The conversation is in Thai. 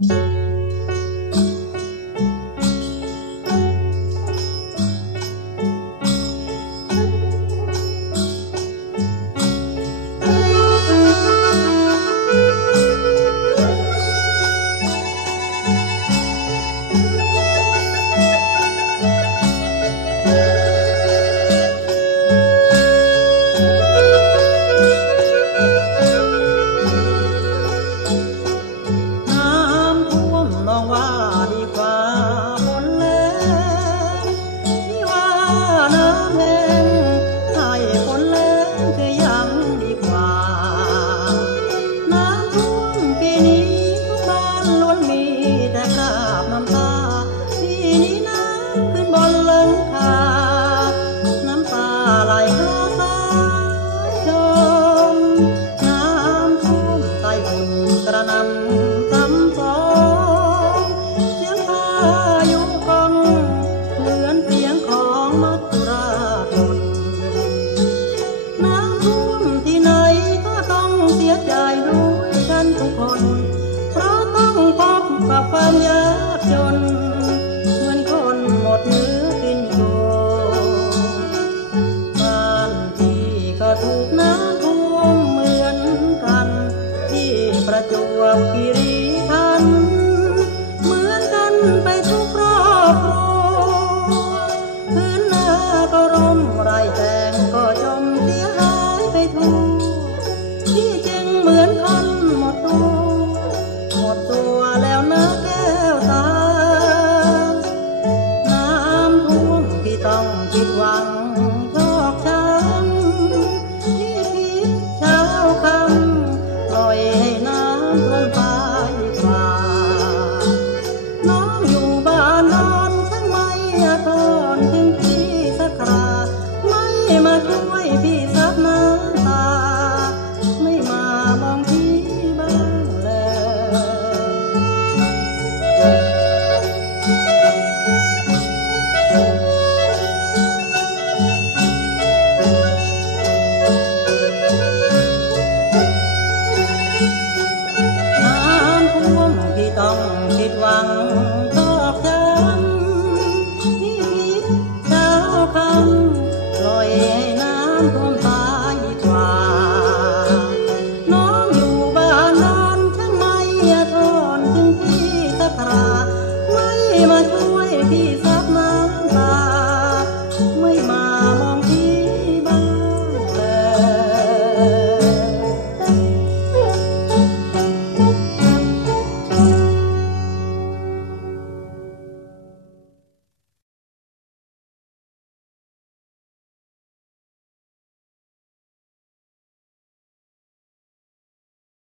น้ ยใจด้วยกันทุกคน เพราะต้องพบกับความยากจน เหมือนคนหมดเนื้อกินโยบ้านที่ก็ถูกน้ำท่วมเหมือนกัน ที่ประจวบคีรีขันเหมือนกันไปทุกครอบครัวพื้นนาก็ร่มไรแต่ Oh.